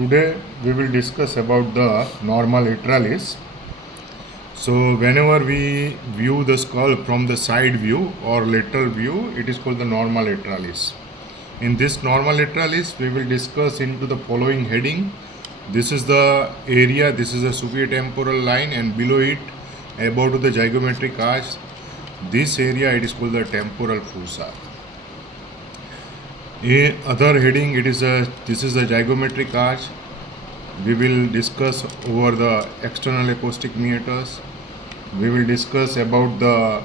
Today we will discuss about the norma lateralis. So whenever we view the skull from the side view or lateral view, it is called the norma lateralis. In this norma lateralis, we will discuss into the following heading. This is the area, this is the superior temporal line, and below it, above to the zygomatic arch, this area it is called the temporal fossa. Other heading, this is the zygomatic arch. We will discuss over the external acoustic meatus. We will discuss about the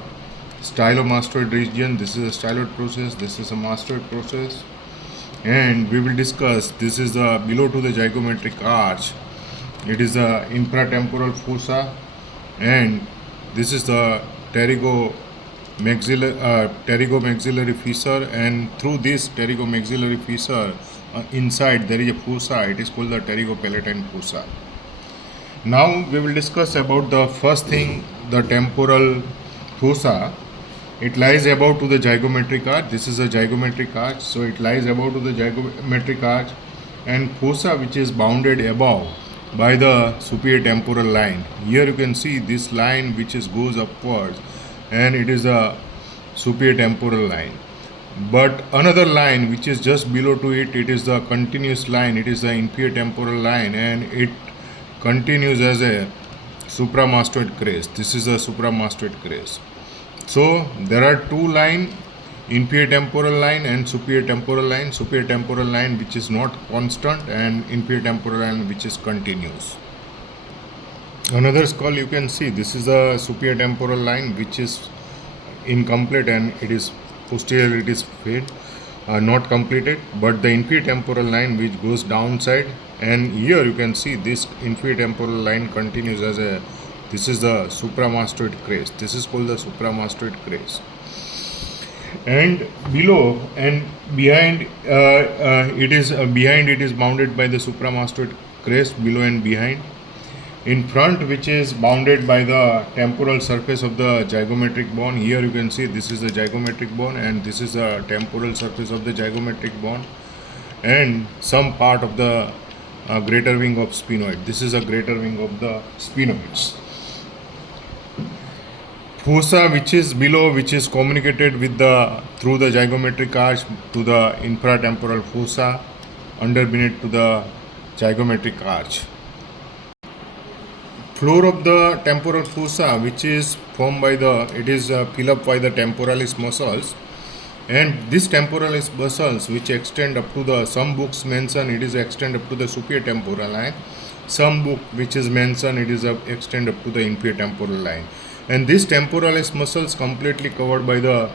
stylomastoid region. This is a styloid process. This is a mastoid process. And we will discuss, this is the below to the zygomatic arch. It is the infratemporal fossa, and this is the pterygomaxillary fissure, and through this pterygomaxillary fissure inside there is a fossa. It is called the pterygopalatine fossa. Now we will discuss about the first thing, the temporal fossa. It lies above to the zygomatic arch. This is a zygomatic arch, so it lies above to the zygomatic arch, and fossa which is bounded above by the superior temporal line. Here you can see this line which goes upwards, and it is a superior temporal line. But another line which is just below to it, it is the continuous line. It is the inferior temporal line, and it continues as a supramastoid crest. This is a supramastoid crest. So there are two lines, inferior temporal line and superior temporal line. Superior temporal line which is not constant, and inferior temporal line which is continuous. Another skull you can see, this is the superior temporal line which is incomplete, and it is posteriorly it is fade, not completed, but the inferior temporal line which goes downside, and here you can see this inferior temporal line continues as a, this is the supramastoid crest. This is called the supramastoid crest. And below and behind it is bounded by the supramastoid crest, below and behind. In front, which is bounded by the temporal surface of the zygomatic bone. Here you can see this is the zygomatic bone, and this is the temporal surface of the zygomatic bone, and some part of the greater wing of sphenoid. This is a greater wing of the sphenoids. Fossa which is below, which is communicated with the through the zygomatic arch to the infratemporal fossa, under beneath to the zygomatic arch. Floor of the temporal fossa, which is formed by the, it is filled up by the temporalis muscles, and this temporalis muscles which extend up to the, some books mention it is extend up to the superior temporal line, some book which is mentioned it is extend up to the inferior temporal line, and this temporalis muscles completely covered by the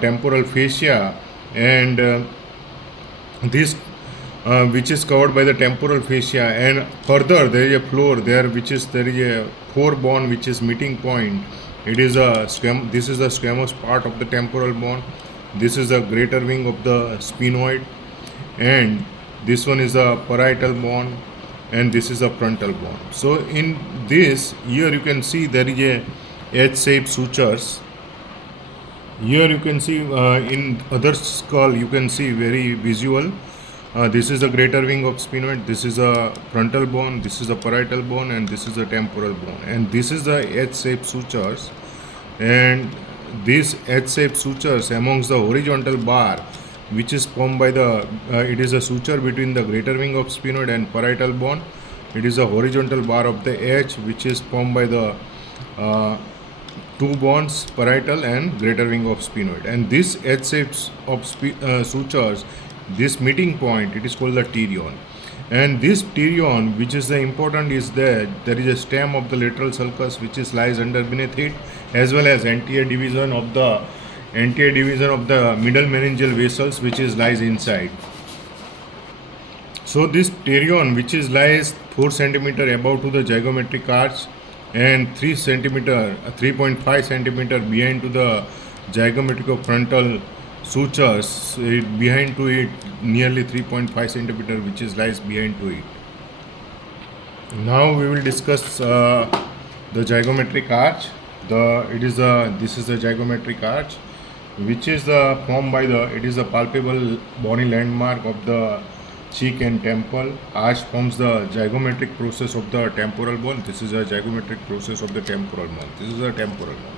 temporal fascia, and this which is covered by the temporal fascia, and further there is a floor there which is, there is a forebone which is meeting point. It is a this is the squamous part of the temporal bone. This is the greater wing of the sphenoid, and this one is the parietal bone, and this is the frontal bone. So in this, here you can see there is a H-shaped sutures. Here you can see in other skull you can see very visual. This is the greater wing of sphenoid, this is a frontal bone, this is a parietal bone, and this is the temporal bone, and this is the H-shaped sutures, and these H-shaped sutures amongst the horizontal bar which is formed by the it is a suture between the greater wing of sphenoid and parietal bone. It is a horizontal bar of the H which is formed by the two bones, parietal and greater wing of sphenoid, and this H-shaped of sutures, this meeting point, it is called the pterion, and this pterion which is the important is that there is a stem of the lateral sulcus which is lies under beneath it, as well as anterior division of the middle meningeal vessels which is lies inside. So this pterion which is lies 4 cm above to the zygomatic arch, and 3.5 cm behind to the zygomatic-frontal sutures, behind to it nearly 3.5 cm which is lies behind to it. Now we will discuss the zygomatic arch. This is the zygomatic arch, which is formed by it is a palpable bony landmark of the cheek and temple. Arch forms the zygomatic process of the temporal bone. This is a zygomatic process of the temporal bone. This is a temporal bone.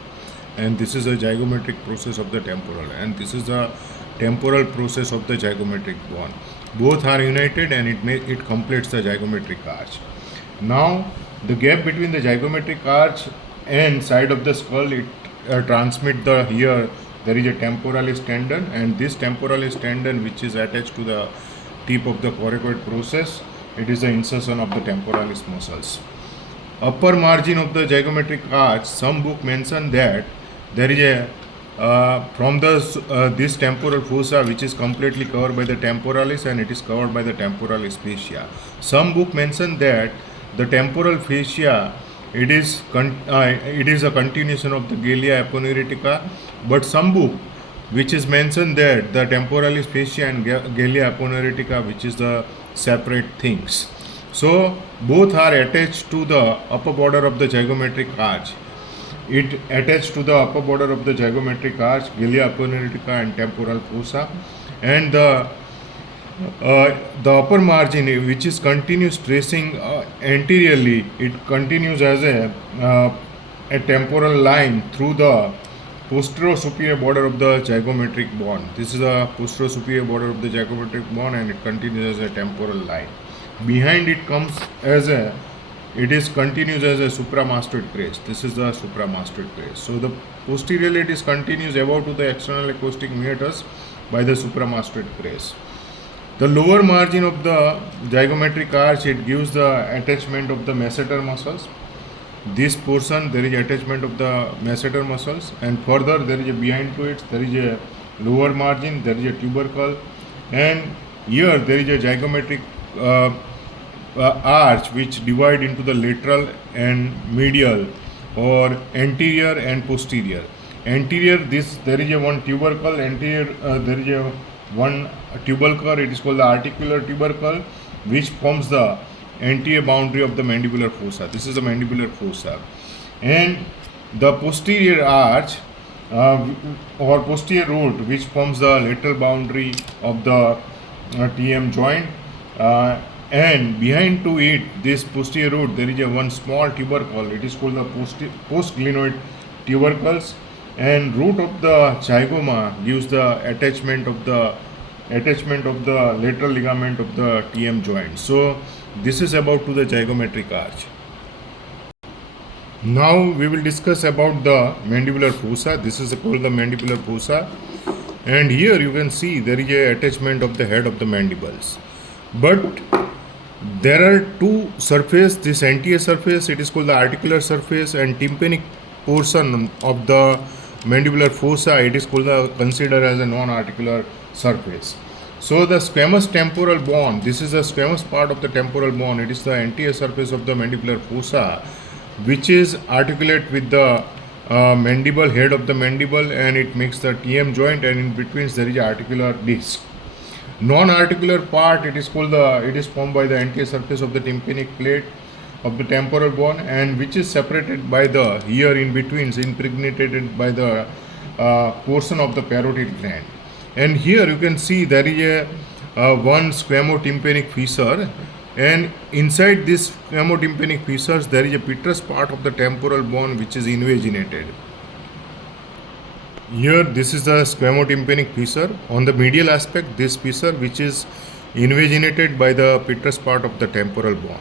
And this is a zygomatic process of the temporal. And this is the temporal process of the zygomatic bone. Both are united and it completes the zygomatic arch. Now, the gap between the zygomatic arch and side of the skull, it transmit the here there is a temporalis tendon, and this temporalis tendon which is attached to the tip of the coracoid process, it is the insertion of the temporalis muscles. Upper margin of the zygomatic arch, some book mention that there is a from the this temporal fossa which is completely covered by the temporalis and it is covered by the temporalis fascia. Some book mention that the temporal fascia it is a continuation of the galea aponeurotica, but some book which is mentioned that the temporalis fascia and galea aponeurotica which is the separate things. So both are attached to the upper border of the zygomatic arch. It attached to the upper border of the zygomatic arch, galea aponeurotica and temporal fossa, and the upper margin which is continuous tracing anteriorly, it continues as a temporal line through the posterior superior border of the zygomatic bone. This is the posterior superior border of the zygomatic bone and it continues as a temporal line. Behind it comes as it is continues as a supramastoid crest. This is the supramastoid crest. So the posteriorly it is continues above to the external acoustic meatus by the supramastoid crest. The lower margin of the zygomatic arch, it gives the attachment of the masseter muscles. This portion there is attachment of the masseter muscles, and further there is a behind to it there is a lower margin, there is a tubercle, and here there is a zygomatic arch which divide into the lateral and medial or anterior and posterior. Anterior there is a one tubercle, anterior there is a one tubercle, it is called the articular tubercle, which forms the anterior boundary of the mandibular fossa. This is the mandibular fossa. And the posterior arch or posterior root which forms the lateral boundary of the TM joint, and behind to it this posterior root there is a one small tubercle, it is called the postglenoid tubercles, and root of the zygoma gives the attachment of the lateral ligament of the TM joint. So this is about to the zygomatic arch. Now we will discuss about the mandibular fossa. This is called the mandibular fossa, and here you can see there is a attachment of the head of the mandibles. But there are two surface. This anterior surface it is called the articular surface, and tympanic portion of the mandibular fossa it is called considered as a non-articular surface. So the squamous temporal bone, this is the squamous part of the temporal bone, it is the anterior surface of the mandibular fossa which is articulate with the mandible, head of the mandible, and it makes the TM joint, and in between there is a articular disc. Non-articular part it is called it is formed by the anterior surface of the tympanic plate of the temporal bone, and which is separated by the here in between impregnated by the portion of the parotid gland. And here you can see there is a one squamotympanic fissure, and inside this squamotympanic fissures there is a petrous part of the temporal bone which is invaginated. Here this is the squamotympanic fissure. On the medial aspect this fissure which is invaginated by the petrous part of the temporal bone.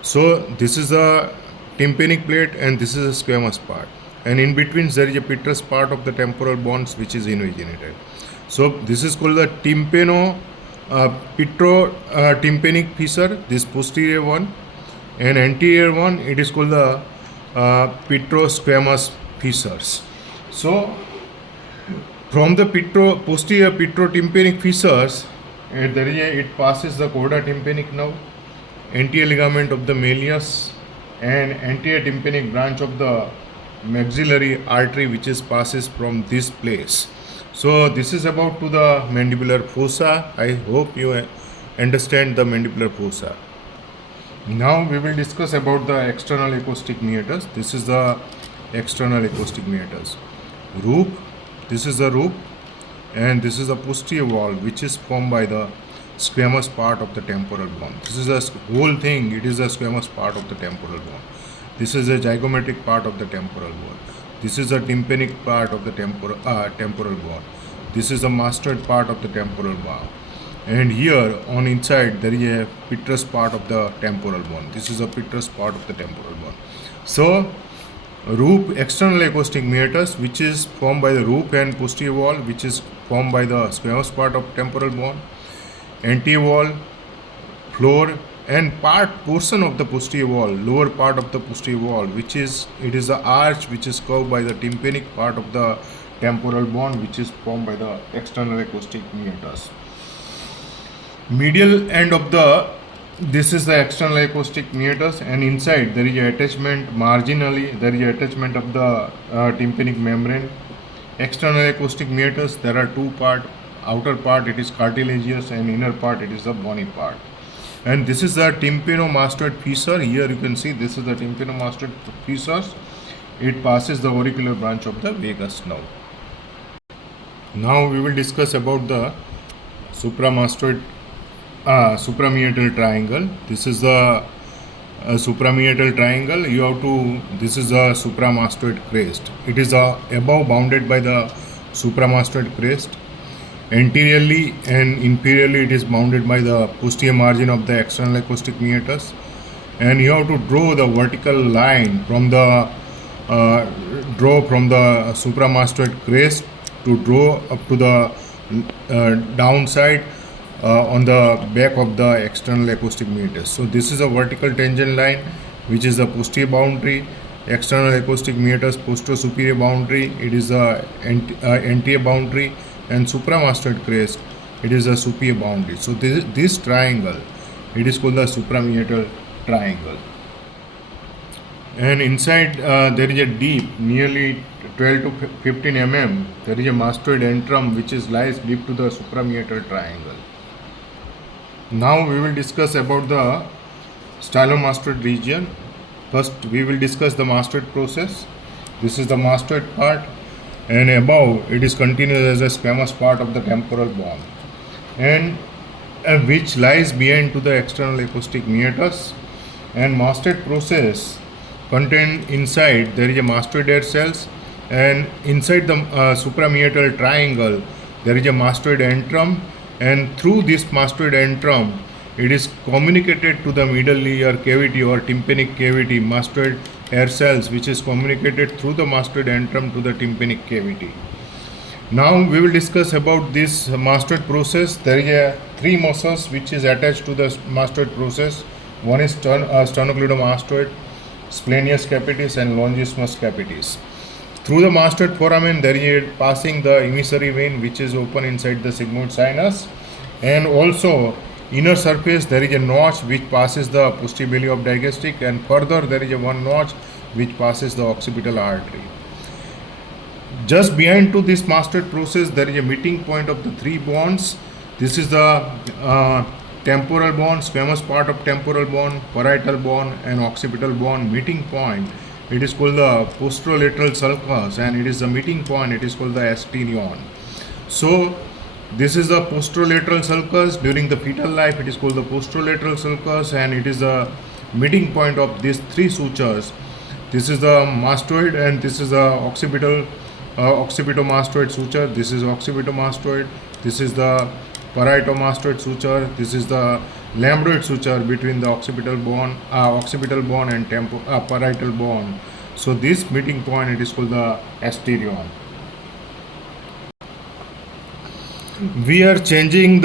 So this is the tympanic plate and this is the squamous part, and in between there is a petrous part of the temporal bones which is invaginated. So this is called the tympanic fissure, this posterior one, and anterior one it is called the petrosquamous fissures. So from the posterior petrotympanic fissures, it passes the chorda tympanic nerve, anterior ligament of the malleus, and anterior tympanic branch of the maxillary artery which is passes from this place. So this is about to the mandibular fossa. I hope you understand the mandibular fossa. Now we will discuss about the external acoustic meatus. This is the external acoustic meatus. Roof, this is the roof, and this is the posterior wall which is formed by the squamous part of the temporal bone. This is a whole thing, it is a squamous part of the temporal bone. This is a zygomatic part of the temporal bone. This is a tympanic part of the temporal bone. This is a mastoid part of the temporal bone. And here on inside there is a petrous part of the temporal bone. This is a petrous part of the temporal bone. So root external acoustic meatus, which is formed by the root and posterior wall, which is formed by the squamous part of temporal bone, anterior wall, floor, and portion of the posterior wall, lower part of the posterior wall, which is the arch which is curved by the tympanic part of the temporal bone, which is formed by the external acoustic meatus. Medial end of this is the external acoustic meatus, and inside there is a attachment marginally, there is a attachment of the tympanic membrane. External acoustic meatus, there are two parts. Outer part it is cartilaginous and inner part it is the bony part. And this is the tympanomastoid fissure. Here you can see this is the tympanomastoid fissure. It passes the auricular branch of the vagus nerve. Now we will discuss about the suprameatal triangle. This is the suprameatal triangle. This is the supramastoid crest. It is above bounded by the supramastoid crest. Anteriorly and inferiorly it is bounded by the posterior margin of the external acoustic meatus, and you have to draw the vertical line from the supramastoid crest to draw up to the downside on the back of the external acoustic meatus. So this is a vertical tangent line which is the posterior boundary, external acoustic meatus posterior superior boundary, it is the anterior boundary, and supramastoid crest it is a superior boundary. So this triangle it is called the suprameatal triangle. And inside there is a deep nearly 12 to 15 mm, there is a mastoid antrum which lies deep to the suprameatal triangle. Now we will discuss about the stylomastoid region. First we will discuss the mastoid process. This is the mastoid part, and above it is continuous as a squamous part of the temporal bone, and which lies behind to the external acoustic meatus. And mastoid process contained inside there is a mastoid cells, and inside the suprameatal triangle there is a mastoid antrum, and through this mastoid antrum it is communicated to the middle ear cavity or tympanic cavity, mastoid air cells, which is communicated through the mastoid antrum to the tympanic cavity. Now we will discuss about this mastoid process. There is a three muscles which is attached to the mastoid process. One is sternocleidomastoid, splenius capitis, and longissimus capitis. Through the mastoid foramen there is passing the emissary vein which is open inside the sigmoid sinus, and also inner surface there is a notch which passes the posterior belly of digastric, and further there is a one notch which passes the occipital artery. Just behind to this mastoid process there is a meeting point of the three bones. This is the temporal bone, squamous part of temporal bone, parietal bone, and occipital bone meeting point. It is called the posterolateral sulcus, and it is the meeting point, it is called the asterion. So this is the posterolateral sulcus. During the fetal life it is called the posterolateral sulcus, and it is the meeting point of these three sutures. This is the mastoid, and this is the occipitomastoid suture. This is occipitomastoid. This is the parietomastoid suture. This is the lambdoid suture between the occipital bone and parietal bone. So this meeting point it is called the asterion. We are changing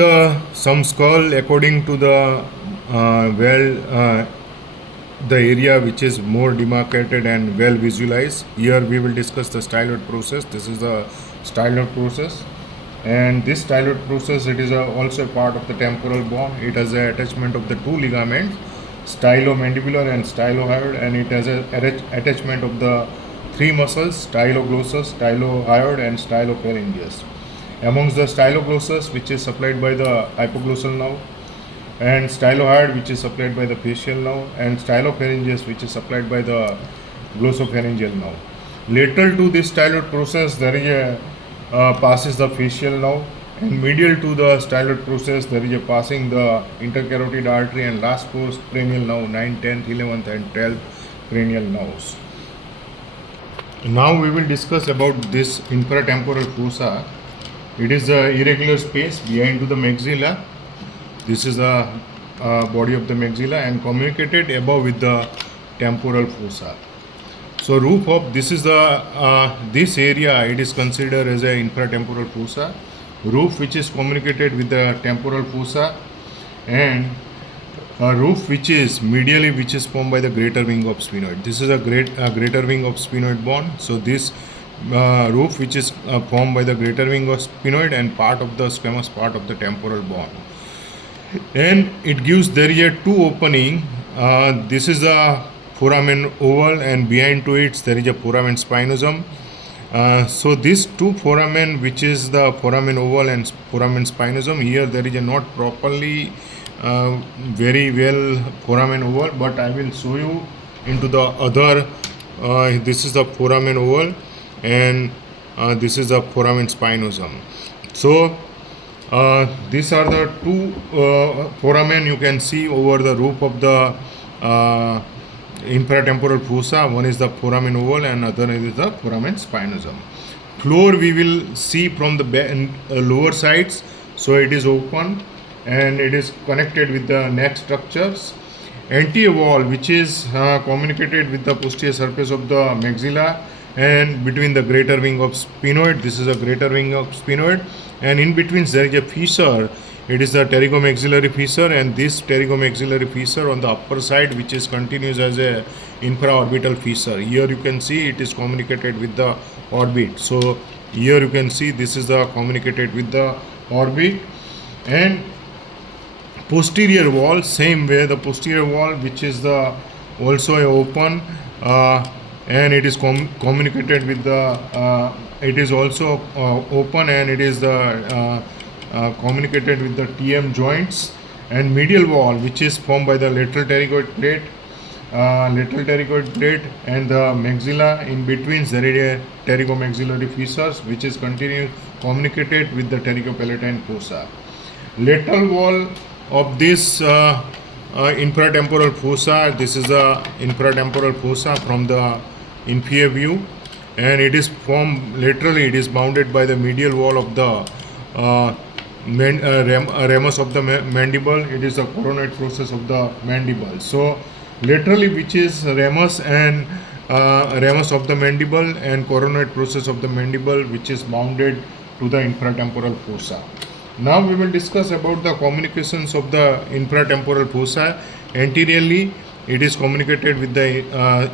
some skull according to the the area which is more demarcated and well visualized. Here we will discuss the styloid process. This is the styloid process, and this styloid process it is also a part of the temporal bone. It has an attachment of the two ligaments, stylomandibular and stylohyoid, and it has an attachment of the three muscles, styloglossus, stylohyoid, and stylopharyngeus. Amongst the styloglossus, which is supplied by the hypoglossal nerve, and stylohyoid, which is supplied by the facial nerve, and stylopharyngeus, which is supplied by the glossopharyngeal nerve. Lateral to this styloid process, there is passes the facial nerve, and medial to the styloid process there is a passing the intercarotid artery and last post cranial nerve 9th, 10th, 11th and 12th cranial nerves. Now we will discuss about this infratemporal fossa. It is the irregular space behind to the maxilla. This is the body of the maxilla and communicated above with the temporal fossa. So roof of this is the this area it is considered as a infratemporal fossa. Roof which is communicated with the temporal fossa, and a roof which is medially which is formed by the greater wing of sphenoid. This is a greater wing of sphenoid bone. So this roof which is formed by the greater wing of sphenoid and part of the squamous part of the temporal bone, and it gives there is a two opening. This is the foramen oval and behind to it there is a foramen spinosum. So these two foramen which is the foramen oval and foramen spinosum, here there is a not properly very well foramen oval, but I will show you into the other. This is the foramen oval and this is the foramen spinosum. So these are the two foramen you can see over the roof of the infratemporal fossa. One is the foramen oval and other is the foramen spinosum. Floor we will see from the lower sides, so it is open and it is connected with the neck structures. Anterior wall which is communicated with the posterior surface of the maxilla and between the greater wing of sphenoid. This is a greater wing of sphenoid, and in between there is a fissure. It is the pterygomaxillary fissure, and this pterygomaxillary fissure on the upper side which is continues as a infraorbital fissure. Here you can see it is communicated with the orbit. So here you can see this is the communicated with the orbit. And posterior wall, same way the posterior wall which is the also a open and it is communicated with the it is also open and it is the communicated with the TM joints. And medial wall which is formed by the lateral pterygoid plate and the maxilla. In between there is a pterygomaxillary fissures which is communicated with the pterygopalatine fossa. Lateral wall of this infratemporal fossa, this is the infratemporal fossa from the inferior view, and it is formed laterally. It is bounded by the medial wall of the ramus of the mandible. It is the coronoid process of the mandible. So laterally which is ramus and ramus of the mandible and coronoid process of the mandible which is bounded to the infratemporal fossa. Now we will discuss about the communications of the infratemporal fossa. Anteriorly it is communicated with the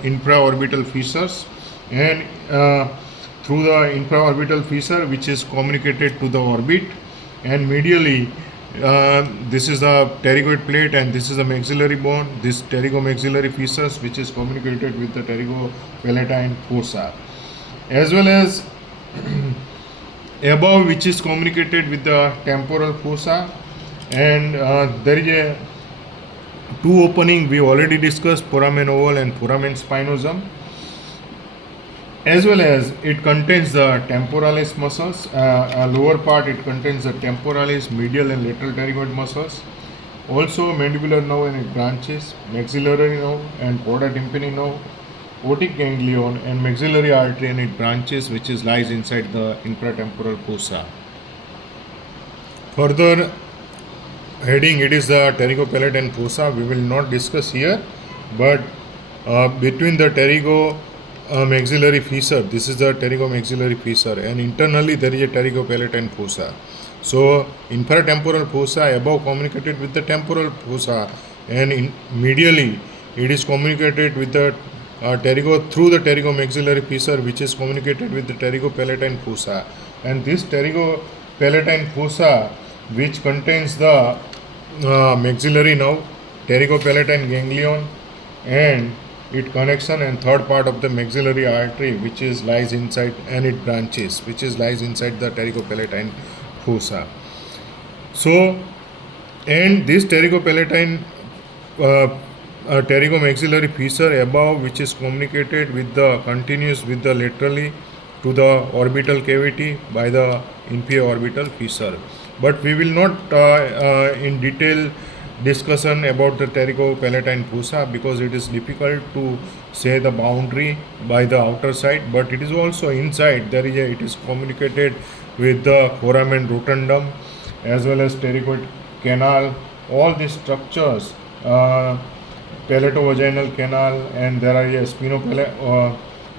infraorbital fissures, and through the infraorbital fissure which is communicated to the orbit. And medially this is the pterygoid plate and this is the maxillary bone, this pterygomaxillary fissures which is communicated with the pterygopalatine fossa, as well as above which is communicated with the temporal fossa. And there is a two opening we already discussed, foramen oval and foramen spinosum, as well as it contains the temporalis muscles. Lower part it contains the temporalis, medial and lateral pterygoid muscles. Also mandibular nerve and its branches, maxillary nerve and chorda tympani nerve, otic ganglion and maxillary artery and its branches which is lies inside the infratemporal fossa. Further heading, it is the pterygopalatine fossa. We will not discuss here, but between the pterygomaxillary fissure, this is the pterygomaxillary fissure, and internally there is a pterygopalatine fossa. So infratemporal fossa above communicated with the temporal fossa, and medially it is communicated with the through the pterygomaxillary fissure which is communicated with the pterygopalatine fossa. And this pterygopalatine fossa which contains the maxillary nerve, pterygopalatine ganglion and its connection, and third part of the maxillary artery which is lies inside and its branches which is lies inside the pterygopalatine fossa. So, and this pterygopalatine pterygomaxillary fissure above which is communicated with the continuous with the laterally to the orbital cavity by the inferior orbital fissure. But we will not in detail discussion about the pterygopalatine fossa because it is difficult to say the boundary by the outer side, but it is also inside. It is communicated with the foramen rotundum as well as pterygoid canal. All these structures, palatovaginal canal, and there are a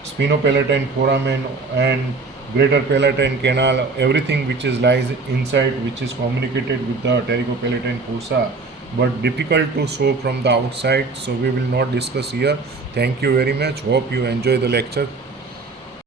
spinopalatine foramen and greater palatine canal, everything which is lies inside, which is communicated with the pterygopalatine fossa, but difficult to show from the outside, so we will not discuss here. Thank you very much. Hope you enjoy the lecture.